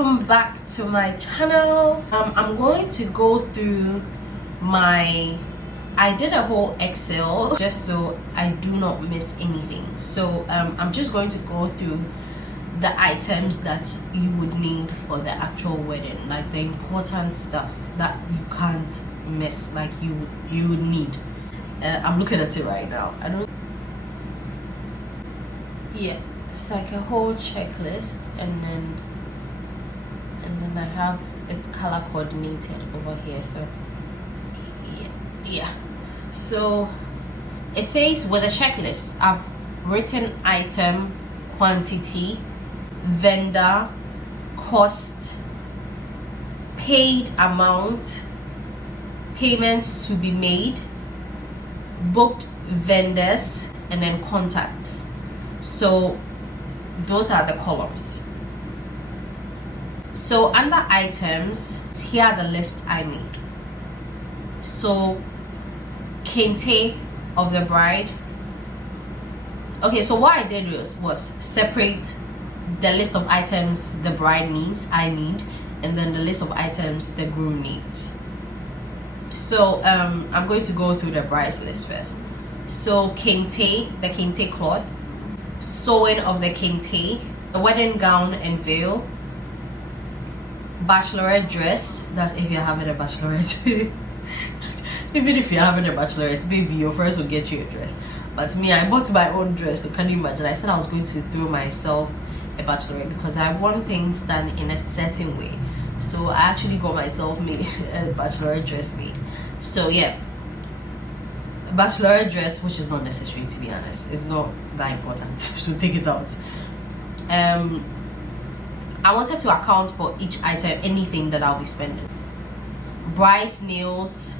welcome back to my channel. I'm going to go through I did a whole Excel just so I do not miss anything. So I'm just going to go through the items that you would need for the actual wedding, like the important stuff that you can't miss, like you would need. I'm looking at it right now. It's like a whole checklist, and then I have it's color coordinated over here. So yeah. So it says with a checklist, I've written item, quantity, vendor, cost, paid amount, payments to be made, booked vendors, and then contacts. So those are the columns. So under items, here are the list I made. So Kente of the bride. Okay, so what I did was separate the list of items the bride needs, I need, and then the list of items the groom needs. So I'm going to go through the bride's list first. So Kente, the Kente cloth, sewing of the Kente, the wedding gown and veil, bachelorette dress, that's if you're having a bachelorette. Even if you're having a bachelorette, maybe your friends will get you a dress. But me, I bought my own dress, so can you imagine? I said I was going to throw myself a bachelorette because I want things done in a certain way. So I actually got myself made a bachelorette dress made. So yeah, a bachelorette dress, which is not necessary, to be honest. It's not that important, so take it out. I wanted to account for each item, anything that I'll be spending. Bride's nails,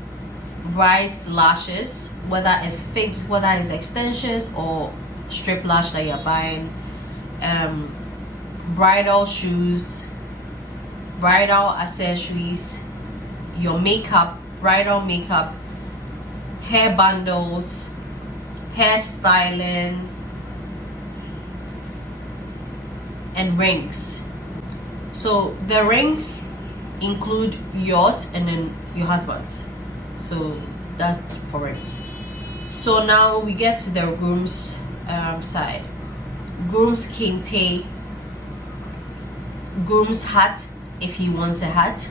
bride's lashes, whether it's fixed, whether it's extensions or strip lash that you're buying, bridal shoes, bridal accessories, your makeup, bridal makeup, hair bundles, hair styling, and rings. So the rings include yours and then your husband's. So that's for rings. So now we get to the groom's side. Groom's kente, groom's hat if he wants a hat.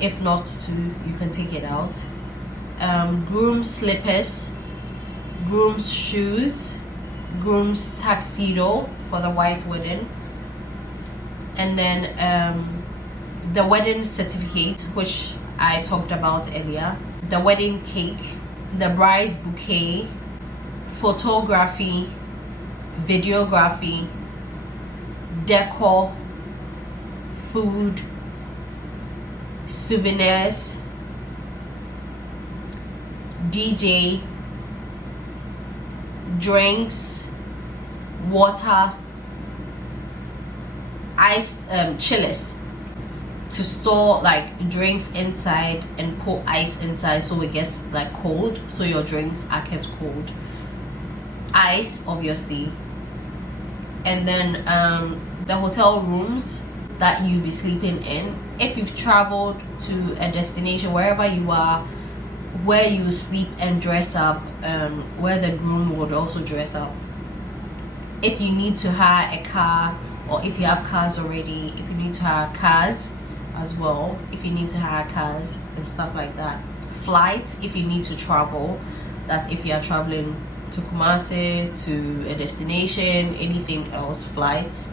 If not to, you can take it out. Groom's slippers, groom's shoes, groom's tuxedo for the white wedding, and then the wedding certificate, which I talked about earlier, the wedding cake, the bride's bouquet, photography, videography, decor, food, souvenirs, DJ, drinks, water, ice, chillers to store like drinks inside and put ice inside so it gets like cold, so your drinks are kept cold. Ice, obviously, and then the hotel rooms that you'll be sleeping in. If you've traveled to a destination, wherever you are, where you sleep and dress up, where the groom would also dress up. If you need to hire a car, or if you have cars already, if you need to hire cars as well, if you need to hire cars and stuff like that. Flights, if you need to travel, that's if you are traveling to Kumasi, to a destination, anything else, flights.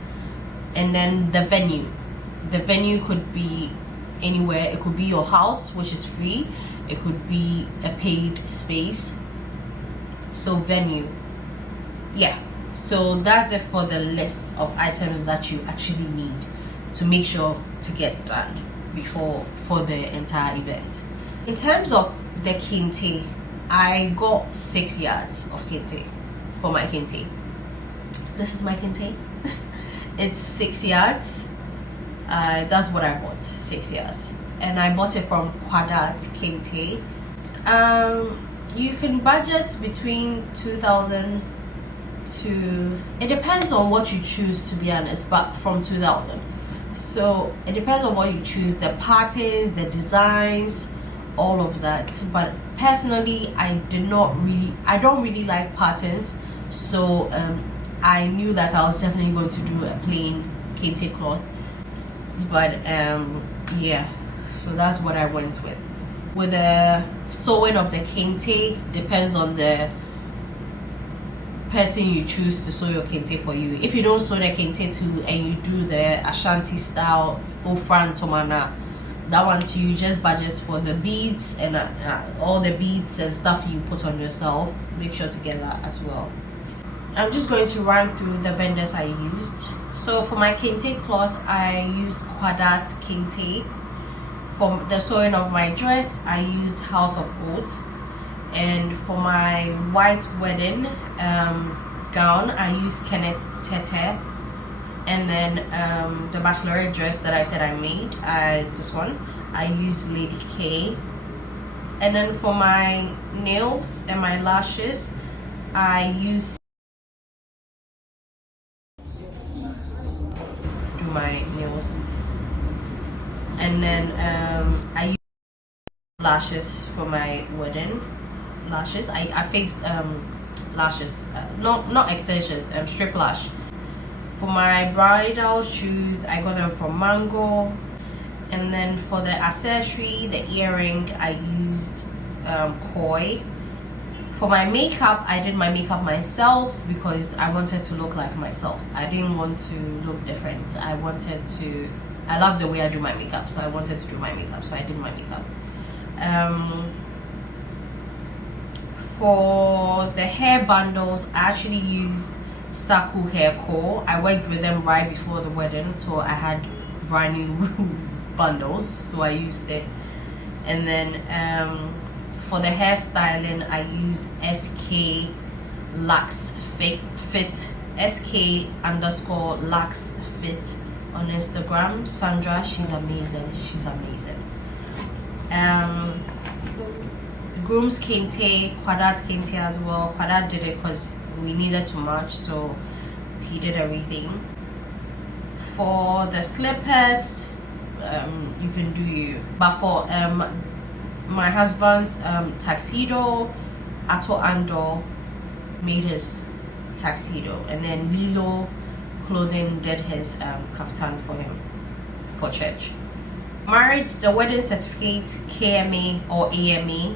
And then the venue could be anywhere. It could be your house, which is free. It could be a paid space. So venue, yeah. So that's it for the list of items that you actually need to make sure to get done for the entire event. In terms of the kente, I got 6 yards of kente for my kente. This is my kente. It's 6 yards. That's what I bought, 6 yards, and I bought it from Kwadat Kente. You can budget between 2,000 to, it depends on what you choose, to be honest, but from 2,000. So it depends on what you choose, the patterns, the designs, all of that. But personally, I don't really like patterns, so I knew that I was definitely going to do a plain Kente cloth. But yeah, so that's what I went with the sewing of the Kente. Depends on the person you choose to sew your Kente for you. If you don't sew the Kente too and you do the Ashanti style Ofran Tomana, that one too, you just budget for the beads and all the beads and stuff you put on yourself. Make sure to get that as well. I'm just going to run through the vendors I used. So for my Kente cloth, I used Kwadat Kente. For the sewing of my dress, I used House of Oath. And for my white wedding gown, I used Kente. And then the bachelorette dress that I said I made, this one, I used Lady K. And then for my nails and my lashes, I used my nails. And then I used lashes for my wedding. Lashes, I fixed lashes, not extensions, strip lash. For my bridal shoes, I got them from Mango. And then for the accessory, the earring, I used Koi. For my makeup, I did my makeup myself because I wanted to look like myself. I didn't want to look different. I love the way I do my makeup, so I wanted to do my makeup, so I did my makeup. For the hair bundles, I actually used Saku Hair Co. I worked with them right before the wedding, so I had brand new bundles, so I used it. And then for the hairstyling, I used SK Lux Fit, SK _Lux Fit on Instagram. Sandra, she's amazing. Groom's Kente, Kwadat Kente as well. Kwadat did it because we needed to match, so he did everything. For the slippers, you can do you. But for my husband's tuxedo, Ato Ando made his tuxedo, and then Lilo Clothing did his kaftan for him for church. Marriage, the wedding certificate, KMA or AMA.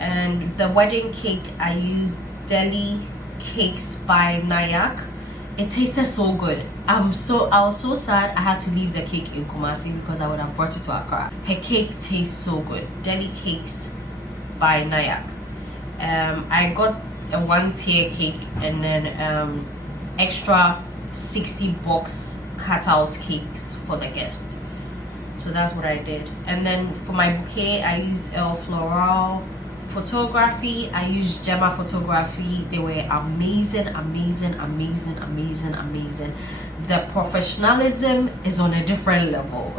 And the wedding cake, I used Deli Cakes by Nayak. It tasted so good. I was so sad I had to leave the cake in Kumasi because I would have brought it to Accra. Her cake tastes so good. Deli Cakes by Nayak. I got a 1-tier cake and then extra 60 box cutout cakes for the guest. So that's what I did. And then for my bouquet, I used El Floral. Photography, I used Gemma Photography. They were amazing. The professionalism is on a different level.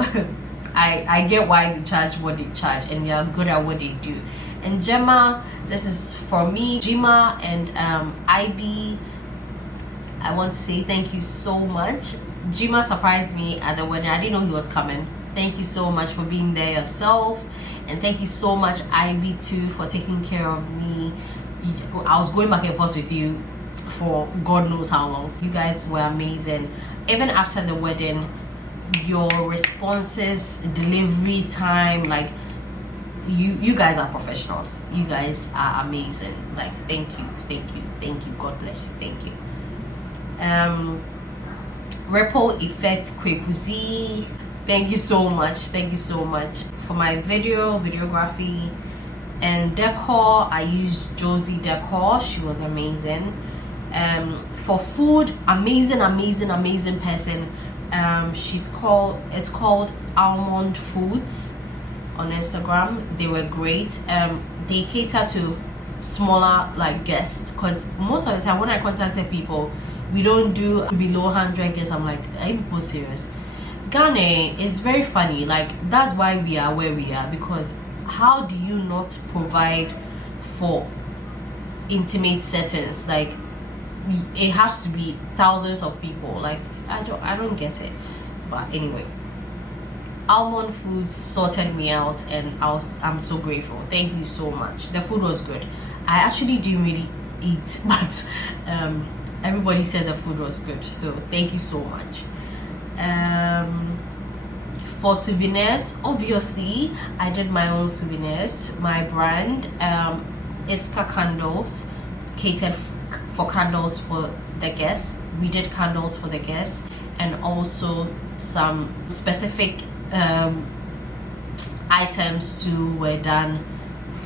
I get why they charge what they charge, and they are good at what they do. And Gemma, this is for me, Jima and IB. I want to say thank you so much. Jima surprised me at the wedding. I didn't know he was coming. Thank you so much for being there yourself, and thank you so much IB too for taking care of me. I was going back and forth with you for God knows how long. You guys were amazing. Even after the wedding, your responses, delivery time, like you guys are professionals. You guys are amazing. Like thank you. God bless you. Thank you. Ripple Effect Kwekuzi, thank you so much for my videography and decor. I used Josie Decor. She was amazing. For food, amazing person. It's called Almond Foods on Instagram. They were great. They cater to smaller like guests, because most of the time when I contacted people, we don't do below 100 guests. I'm like, are you people serious? Ghana is very funny. Like, that's why we are where we are, because how do you not provide for intimate settings? Like, it has to be thousands of people. Like, I don't get it. But anyway, Almond Foods sorted me out, and I'm so grateful. Thank you so much. The food was good. I actually didn't really eat, but everybody said the food was good, so thank you so much. For souvenirs, obviously I did my own souvenirs. My brand Iska Candles catered for candles for the guests. We did candles for the guests, and also some specific items too were done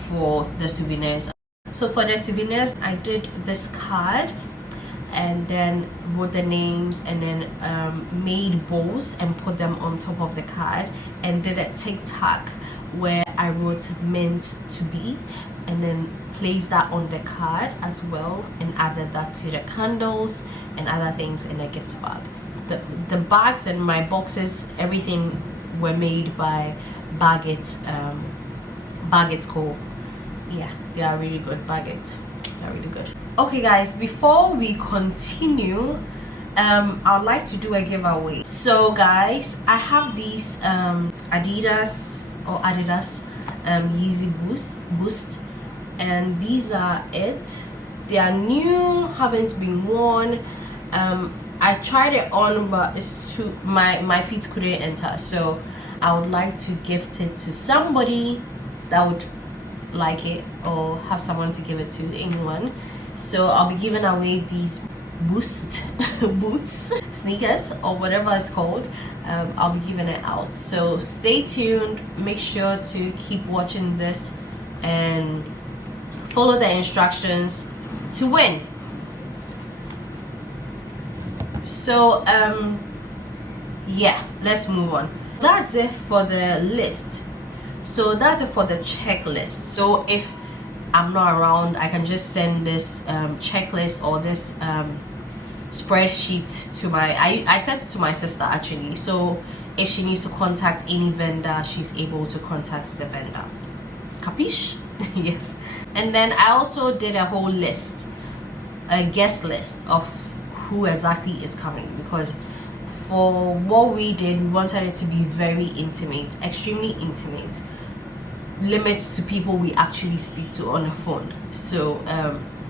for the souvenirs. So for the souvenirs, I did this card and then wrote the names, and then made bows and put them on top of the card, and did a tic-tac where I wrote meant to be, and then placed that on the card as well, and added that to the candles and other things in a gift bag. The bags and my boxes, everything were made by Baguette Co. Yeah, they are really good. Baguette, they're really good. Okay guys, before we continue, I'd like to do a giveaway. So guys, I have these Adidas Yeezy Boost, and these are it. They are new, haven't been worn. I tried it on, but it's too, my feet couldn't enter, so I would like to gift it to somebody that would like it, or have someone to give it to, anyone. So I'll be giving away these boots, sneakers, or whatever it's called. I'll be giving it out, so stay tuned. Make sure to keep watching this and follow the instructions to win. So yeah, let's move on. That's it for the list. So that's it for the checklist. So if I'm not around, I can just send this checklist or this spreadsheet to I sent it to my sister actually. So if she needs to contact any vendor, she's able to contact the vendor. Capiche? Yes. And then I also did a whole list, a guest list of who exactly is coming, because for what we did, we wanted it to be very intimate, extremely intimate, limits to people we actually speak to on the phone. So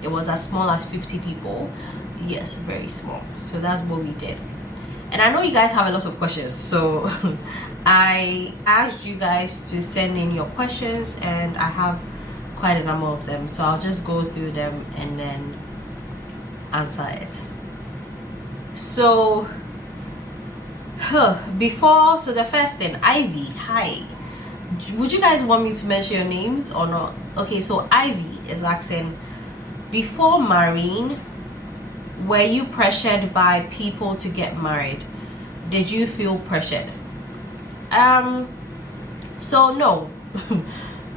it was as small as 50 people. Yes, very small. So that's what we did. And I know you guys have a lot of questions, so I asked you guys to send in your questions, and I have quite a number of them, so I'll just go through them and then answer it. So so the first thing, Ivy, hi, would you guys want me to mention your names or not? Okay, so Ivy is asking, before marrying, were you pressured by people to get married? Did you feel pressured? So no.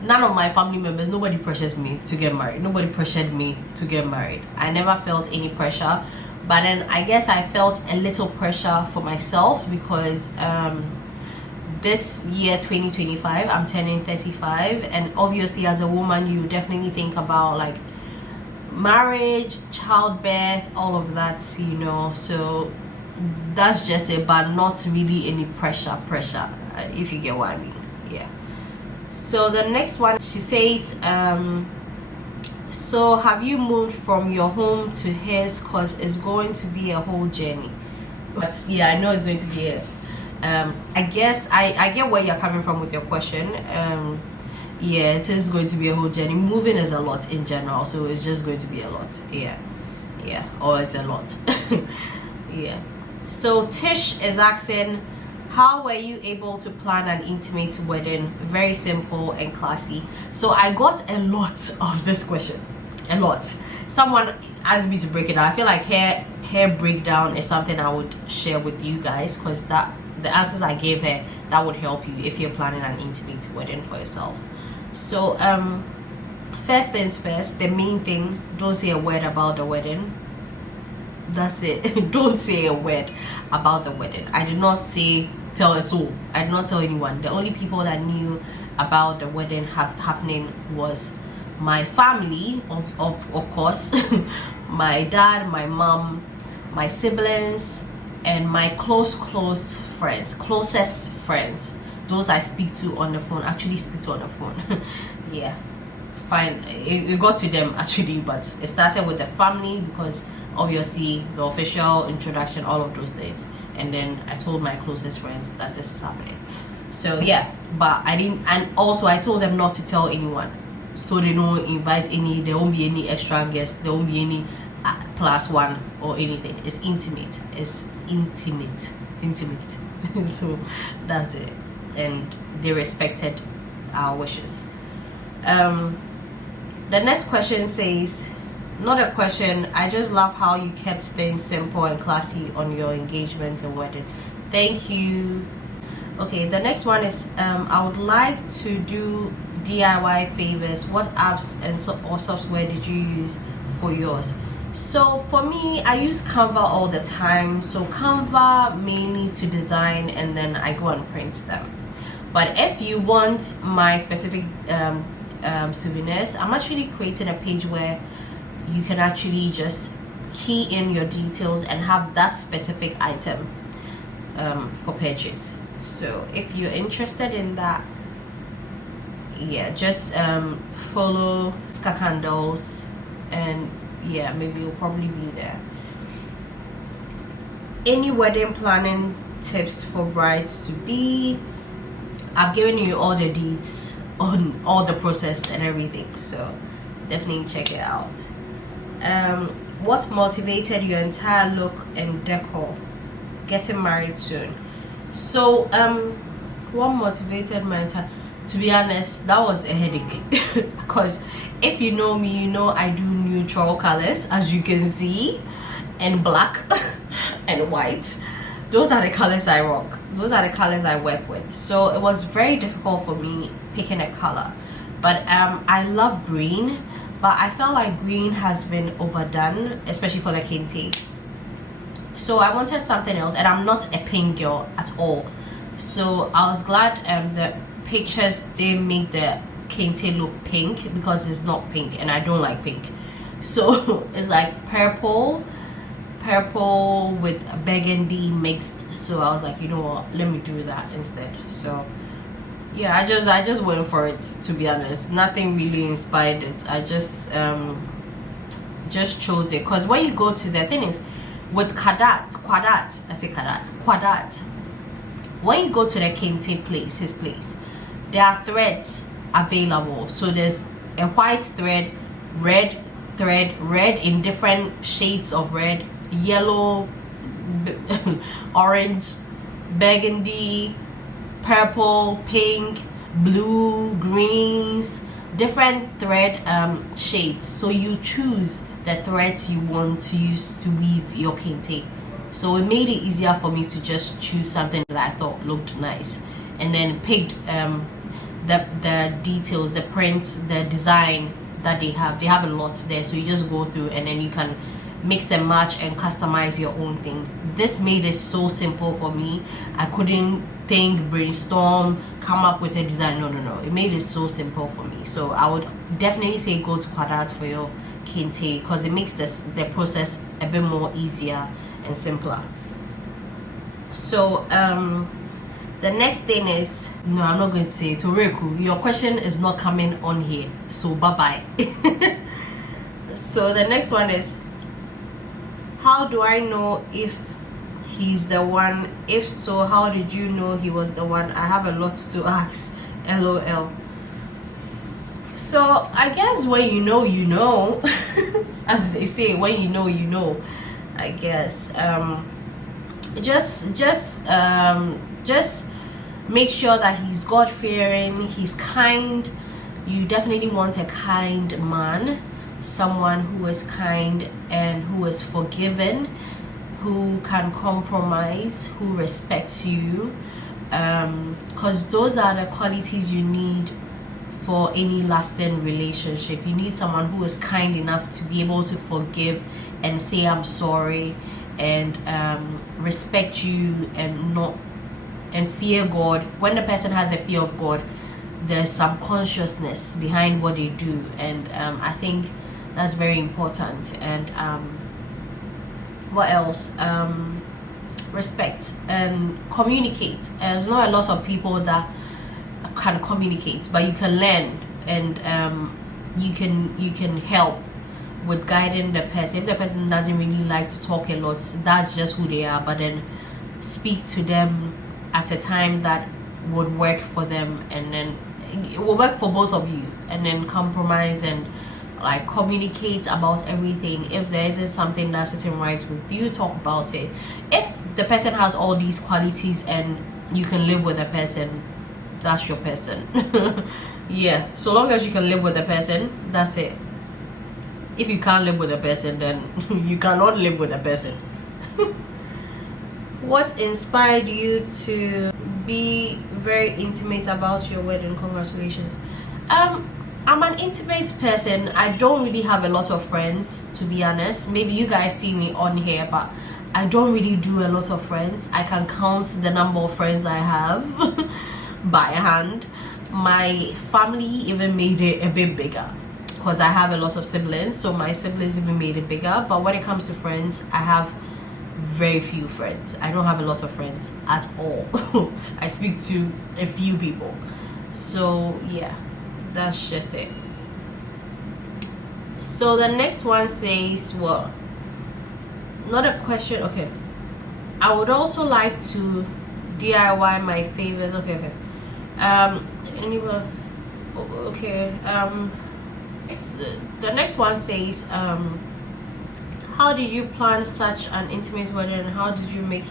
None of my family members, nobody pressures me to get married. Nobody pressured me to get married. I never felt any pressure. But then I guess I felt a little pressure for myself, because this year 2025 I'm turning 35, and obviously as a woman you definitely think about like marriage, childbirth, all of that, you know. So that's just it, but not really any pressure, if you get what I mean. Yeah. So the next one, she says, so have you moved from your home to his, because it's going to be a whole journey? But yeah, I know it's going to be a I guess I get where you're coming from with your question. Yeah, it is going to be a whole journey. Moving is a lot in general, so it's just going to be a lot. Yeah, or it's a lot. Yeah. So Tish is asking, how were you able to plan an intimate wedding? Very simple and classy. So I got a lot of this question, a lot. Someone asked me to break it down. I feel like hair breakdown is something I would share with you guys, because that the answers I gave her, that would help you if you're planning an intimate wedding for yourself. So first things first, the main thing, don't say a word about the wedding. That's it. Don't say a word about the wedding. I did not tell a soul. I did not tell anyone. The only people that knew about the wedding happening was my family, of course, my dad, my mom, my siblings, and my closest friends, those I speak to on the phone, yeah, fine. It got to them actually, but it started with the family because obviously the official introduction, all of those things, and then I told my closest friends that this is happening. So yeah, but I didn't, and also I told them not to tell anyone, so they don't invite any, there won't be any extra guests, there won't be any +1 or anything. It's intimate. So that's it, and they respected our wishes. The next question says, not a question, I just love how you kept things simple and classy on your engagement and wedding. Thank you. Okay, the next one is I would like to do DIY favors. What apps or software did you use for yours? So for me, I use Canva all the time. So Canva mainly to design, and then I go and print them. But if you want my specific souvenirs, I'm actually creating a page where you can actually just key in your details and have that specific item for purchase. So if you're interested in that, yeah, just follow Ska Candles, and yeah, maybe you'll probably be there. Any wedding planning tips for brides to be? I've given you all the deets on all the process and everything, so definitely check it out. What motivated your entire look and decor? Getting married soon. So what motivated my entire, to be honest, that was a headache because if you know me, you know I do neutral colors, as you can see, and black and white. Those are the colors I rock, those are the colors I work with. So it was very difficult for me picking a color, but I love green, but I felt like green has been overdone, especially for the Kente. So I wanted something else, and I'm not a pink girl at all. So I was glad the pictures didn't make the Kente look pink, because it's not pink and I don't like pink. So it's like purple with burgundy mixed. So I was like, you know what, let me do that instead. So yeah, I just went for it, to be honest. Nothing really inspired it. I just chose it because when you go to the thing is with Qadat, when you go to the Kente place, his place, there are threads available. So there's a white thread, red in different shades of red, yellow, orange, burgundy, purple, pink, blue, greens, different thread shades. So you choose the threads you want to use to weave your Kente. So it made it easier for me to just choose something that I thought looked nice, and then picked the details, the prints, the design that they have a lot there. So you just go through and then you can mix and match and customize your own thing. This made it so simple for me. I couldn't think, brainstorm, come up with a design. No, it made it so simple for me. So I would definitely say go to Quadrats for your Kente, because it makes the process a bit more easier and simpler. So the next thing is, no, I'm not going to say it. Toreku, your question is not coming on here, so bye-bye. So the next one is, how do I know if he's the one? If so, how did you know he was the one? I have a lot to ask. LOL. So I guess when you know, you know. As they say, when you know, you know. I guess just make sure that he's God-fearing, he's kind. You definitely want a kind man, someone who is kind and who is forgiving, who can compromise, who respects you, because those are the qualities you need for any lasting relationship. You need someone who is kind enough to be able to forgive and say I'm sorry, and respect you, and fear God. When the person has the fear of God, there's some consciousness behind what they do, and I think that's very important. And what else? respect and communicate. There's not a lot of people that can communicate, but you can learn, and you can help with guiding the person. If the person doesn't really like to talk a lot, that's just who they are, but then speak to them at a time that would work for them, and then it will work for both of you, and then compromise and like communicate about everything. If there isn't something that's sitting right with you, talk about it. If the person has all these qualities and you can live with the person, that's your person. Yeah, so long as you can live with the person, that's it. If you can't live with a person, then you cannot live with a person. What inspired you to be very intimate about your wedding? Congratulations. I'm an intimate person. I don't really have a lot of friends, to be honest. Maybe you guys see me on here, but I don't really do a lot of friends. I can count the number of friends I have by hand. My family even made it a bit bigger because I have a lot of siblings, so my siblings even made it bigger. But when it comes to friends, I have very few friends. I don't have a lot of friends at all. I speak to a few people. So yeah, that's just it. So the next one says, well, not a question. Okay, I would also like to DIY my favorite. Okay. Anyway, okay. The next one says, how did you plan such an intimate wedding, and how did you make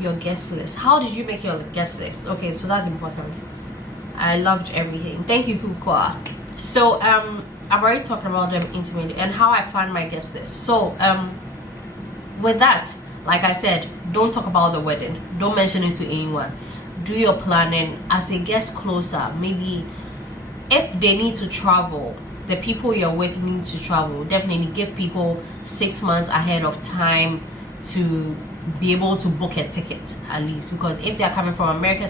your guest list? How did you make your guest list? Okay, so that's important. I loved everything. Thank you, Kukwa. So I've already talked about them intimately and how I plan my guest list. So with that, like I said, don't talk about the wedding. Don't mention it to anyone. Do your planning as it gets closer. Maybe if they need to travel, the people you're with need to travel, definitely give people 6 months ahead of time to be able to book a ticket, at least, because if they're coming from America,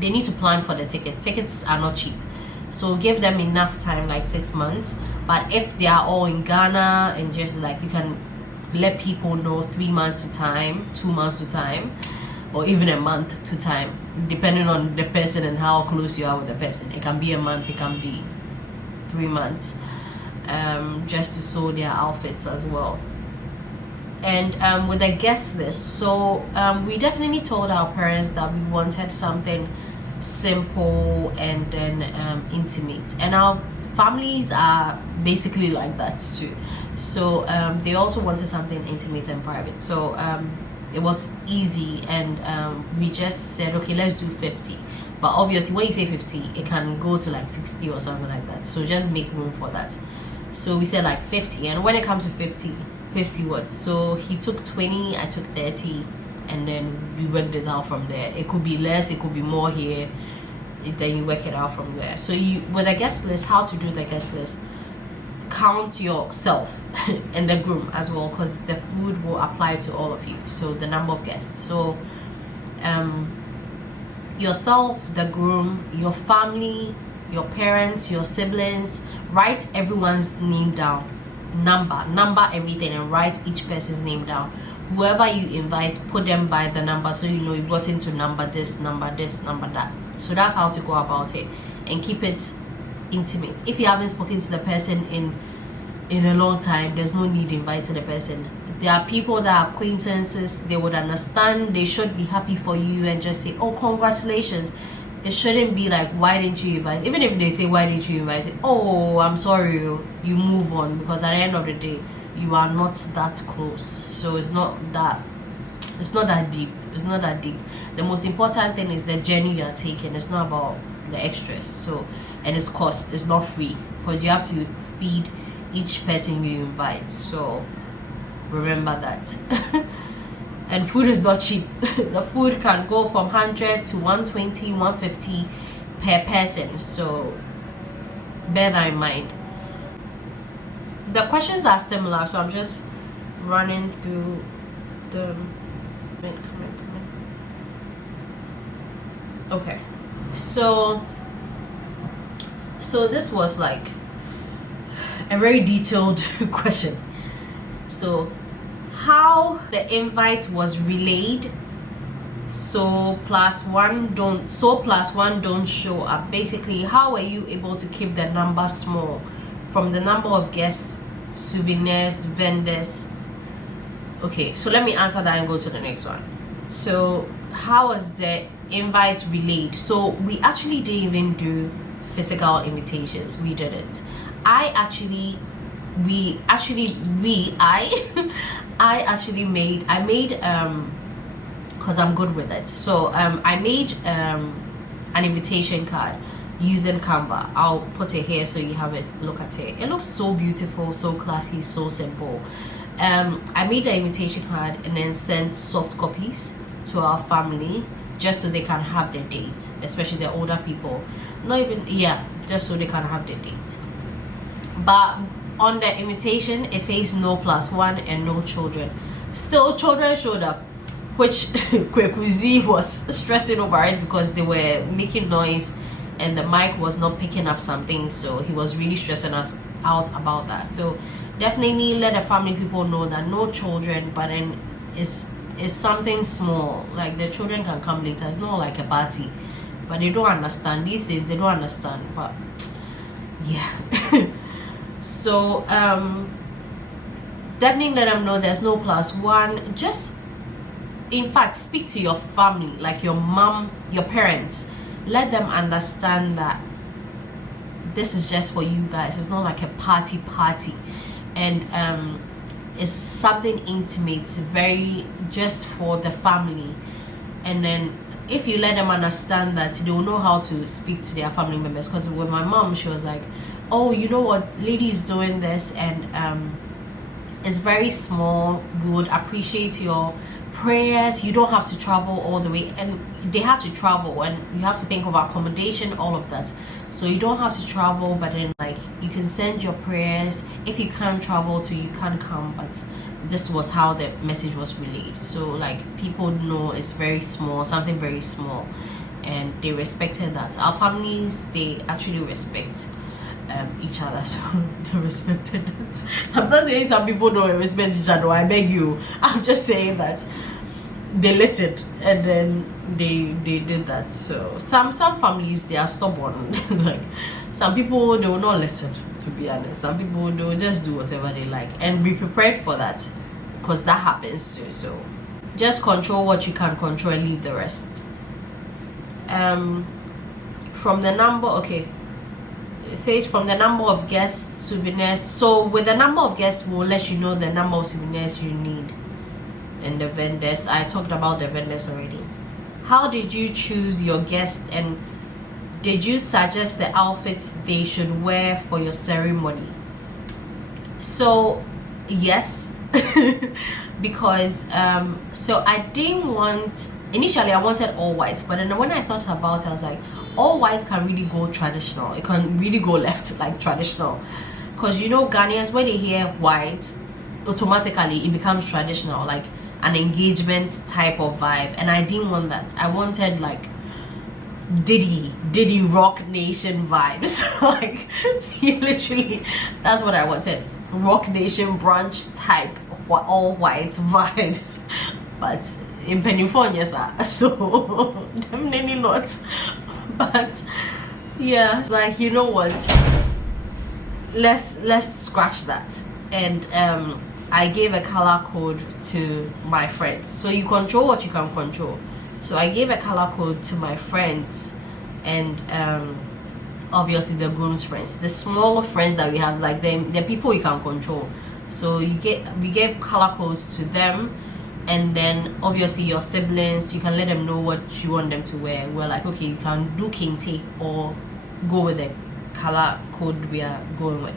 they need to plan for the ticket. Tickets are not cheap, so give them enough time, like 6 months. But if they are all in Ghana, and just like, you can let people know 3 months to time, 2 months to time, or even a month to time, depending on the person and how close you are with the person. It can be a month, it can be 3 months, just to sew their outfits as well. And with the guest list, so we definitely told our parents that we wanted something simple and then intimate, and our families are basically like that too. So they also wanted something intimate and private, so it was easy, and we just said, okay, let's do 50. But obviously when you say 50, it can go to like 60 or something like that, so just make room for that. So we said like 50, and when it comes to 50 words, so he took 20, I took 30, and then we worked it out from there. It could be less, it could be more here, then you work it out from there. So you, with a guest list, how to do the guest list, count yourself and the groom as well, because the food will apply to all of you. So the number of guests, so yourself, the groom, your family, your parents, your siblings, write everyone's name down, number everything, and write each person's name down. Whoever you invite, put them by the number, so you know you've gotten to number this, number that. So that's how to go about it, and keep it intimate. If you haven't spoken to the person in a long time, there's no need inviting the person. There are people that are acquaintances, they would understand, they should be happy for you and just say, oh, congratulations. It shouldn't be like, why didn't you invite? Even if they say, why didn't you invite it? Oh, I'm sorry, you move on, because at the end of the day, you are not that close. So it's not that deep. It's not that deep. The most important thing is the journey you are taking. It's not about the extras. So, and it's cost. It's not free, because you have to feed each person you invite. So remember that. And food is not cheap. The food can go from 100 to 120, 150 per person. So bear that in mind. The questions are similar, so I'm just running through them. Come in. Okay. So this was like a very detailed question. So how the invite was relayed so plus one don't show up. Basically, how are you able to keep the number small from the number of guests, souvenirs, vendors? Okay, so let me answer that and go to the next one. So how was the invites relayed? So we actually didn't even do physical invitations. We did it. I actually made because I'm good with it. So I made an invitation card using Canva. I'll put it here so you have it. Look at it. It looks so beautiful, so classy, so simple. I made an invitation card and then sent soft copies to our family just so they can have their date, especially the older people. Just so they can have their date. But on the invitation, it says no +1 and no children. Still, children showed up, which Kwekuzi was stressing over it because they were making noise and the mic was not picking up something, so he was really stressing us out about that. So definitely let the family people know that no children, but then it's something small, like the children can come later. It's not like a party, but they don't understand these days. They don't understand, but yeah. So definitely let them know there's no +1. Just, in fact, speak to your family, like your mom, your parents. Let them understand that this is just for you guys. It's not like a party, and it's something intimate, very just for the family. And then if you let them understand that, they will know how to speak to their family members. Because with my mom, she was like, oh, you know what, lady's doing this, and it's very small. We would appreciate your prayers. You don't have to travel all the way, and they have to travel, and you have to think of accommodation, all of that. So you don't have to travel, but then like you can send your prayers. If you can't travel to, you can't come. But this was how the message was relayed. So like people know it's very small, something very small, and they respected that. Our families, they actually respect each other, so they respected it. I'm not saying some people don't respect each other, I beg you. I'm just saying that they listened and then they did that. So some families, they are stubborn. Like some people, they will not listen, to be honest. Some people, they will just do whatever they like, and be prepared for that, because that happens too. So just control what you can control and leave the rest. From the number, okay, it says from the number of guests, souvenirs. So with the number of guests, we'll let you know the number of souvenirs you need. And the vendors, I talked about the vendors already. How did you choose your guests, and did you suggest the outfits they should wear for your ceremony? So yes, because so I didn't want, initially I wanted all white, but then when I thought about it, I was like, all white can really go traditional. It can really go left, like traditional, because you know Ghanaians, when they hear white, automatically it becomes traditional, like an engagement type of vibe, and I didn't want that. I wanted like Diddy Rock Nation vibes. Like literally, that's what I wanted. Rock Nation brunch type, all white vibes. But in Pennyphone, so definitely not. But yeah, it's like, you know what, let's scratch that. And I gave a color code to my friends. So you control what you can control. So I gave a color code to my friends, and obviously the groom's friends, the smaller friends that we have, like the people you can control. So we gave color codes to them, and then obviously your siblings, you can let them know what you want them to wear. We're like, okay, you can do Kente or go with the color code we are going with.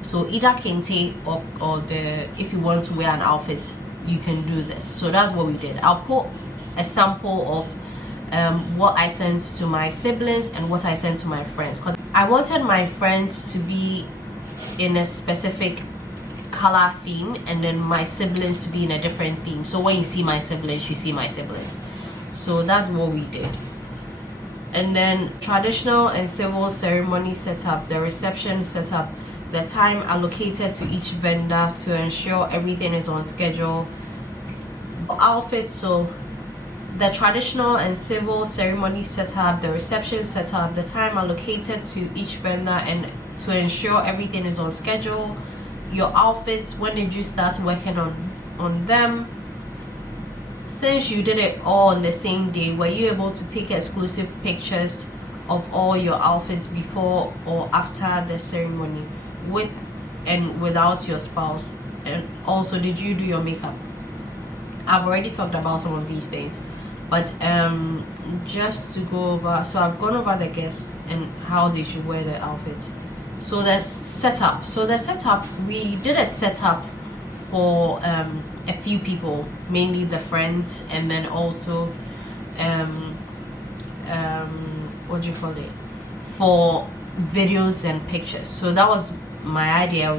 So either Kente or the, if you want to wear an outfit, you can do this. So that's what we did. I'll put a sample of what I sent to my siblings and what I sent to my friends, because I wanted my friends to be in a specific color theme, and then my siblings to be in a different theme. So when you see my siblings, you see my siblings. So that's what we did. And then traditional and civil ceremony setup, the reception setup, the time allocated to each vendor to ensure everything is on schedule. Outfits, so the traditional and civil ceremony setup, the reception setup, the time allocated to each vendor, and to ensure everything is on schedule. Your outfits, when did you start working on them? Since you did it all on the same day, were you able to take exclusive pictures of all your outfits before or after the ceremony, with and without your spouse? And also, did you do your makeup? I've already talked about some of these things, but just to go over, so I've gone over the guests and how they should wear the outfit. So the setup, we did a setup for a few people, mainly the friends, and then also what do you call it, for videos and pictures. So that was my idea.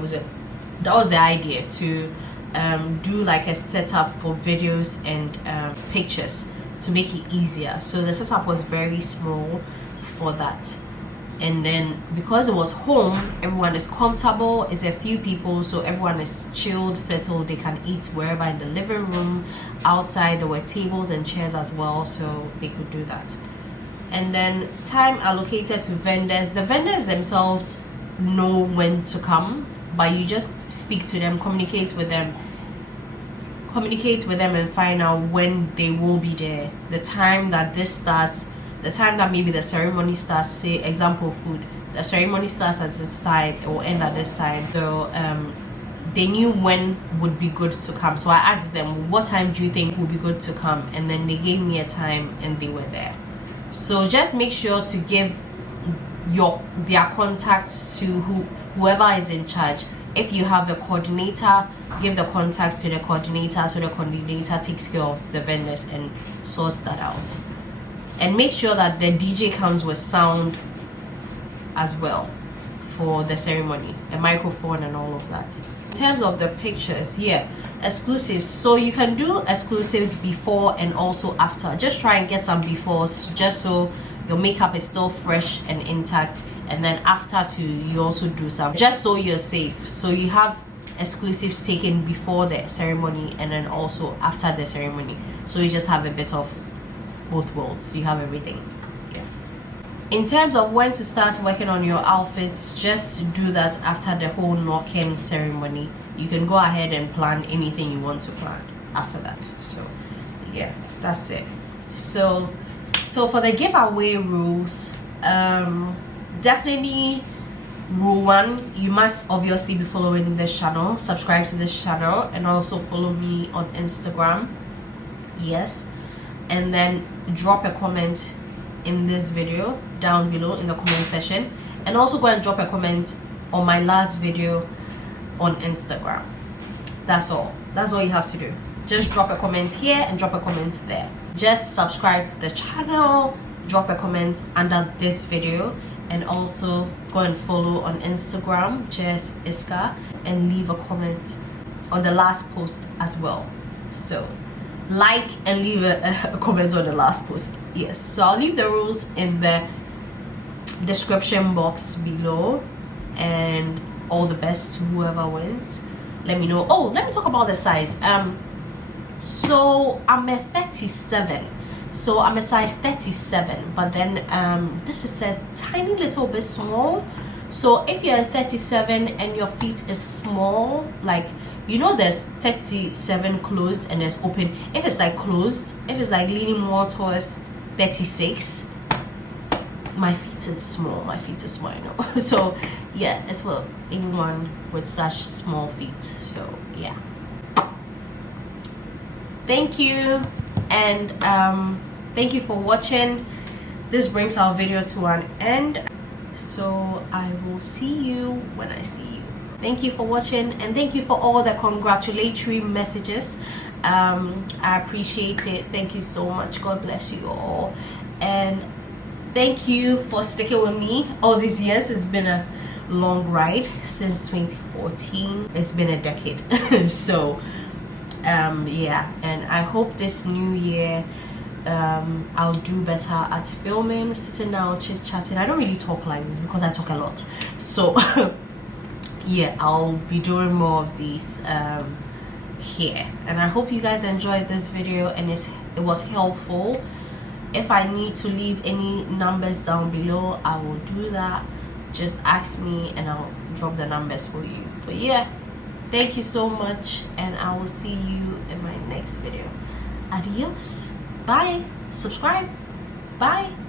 That was the idea, to do like a setup for videos and pictures to make it easier. So the setup was very small for that. And then because it was home, everyone is comfortable, it's a few people, so everyone is chilled, settled, they can eat wherever in the living room, outside there were tables and chairs as well, so they could do that. And then time allocated to vendors. The vendors themselves know when to come, but you just speak to them, communicate with them and find out when they will be there, the time that this starts, the time that maybe the ceremony starts. Say example, food, the ceremony starts at this time or end at this time, so they knew when would be good to come. So I asked them, what time do you think would be good to come, and then they gave me a time and they were there. So just make sure to give their contacts to whoever is in charge. If you have a coordinator, give the contacts to the coordinator, so the coordinator takes care of the vendors and sorts that out. And make sure that the DJ comes with sound as well for the ceremony, a microphone and all of that. In terms of the pictures, yeah, exclusives. So you can do exclusives before and also after. Just try and get some befores, just so your makeup is still fresh and intact. And then after too, you also do some, just so you're safe. So you have exclusives taken before the ceremony and then also after the ceremony. So you just have a bit of both worlds, you have everything. Yeah. In terms of when to start working on your outfits, just do that after the whole knocking ceremony. You can go ahead and plan anything you want to plan after that. So yeah, that's it. So for the giveaway rules, definitely rule 1, you must obviously be following this channel, subscribe to this channel, and also follow me on Instagram. Yes. And then drop a comment in this video down below in the comment section, and also go and drop a comment on my last video on Instagram. That's all you have to do. Just drop a comment here and drop a comment there. Just subscribe to the channel, drop a comment under this video, and also go and follow on Instagram, Jess Iska, and leave a comment on the last post as well. So like and leave a comment on the last post. Yes, so I'll leave the rules in the description box below, and all the best to whoever wins. Let me know. Oh, let me talk about the size. So I'm a 37, so I'm a size 37, but then this is a tiny little bit small. So if you're a 37 and your feet is small, like, you know, there's 37 closed and there's open. If it's like closed, if it's like leaning more towards 36, my feet is small, I know. So yeah, it's for anyone with such small feet. So yeah, thank you, and thank you for watching. This brings our video to an end, so I will see you when I see you. Thank you for watching, and thank you for all the congratulatory messages. I appreciate it. Thank you so much. God bless you all, and thank you for sticking with me all these years. It's been a long ride since 2014. It's been a decade. So yeah, and I hope this new year I'll do better at filming, sitting down, chit-chatting. I don't really talk like this because I talk a lot. So yeah, I'll be doing more of these here. And I hope you guys enjoyed this video and it was helpful. If I need to leave any numbers down below, I will do that. Just ask me and I'll drop the numbers for you. But yeah, thank you so much, and I will see you in my next video. Adios. Bye. Subscribe. Bye.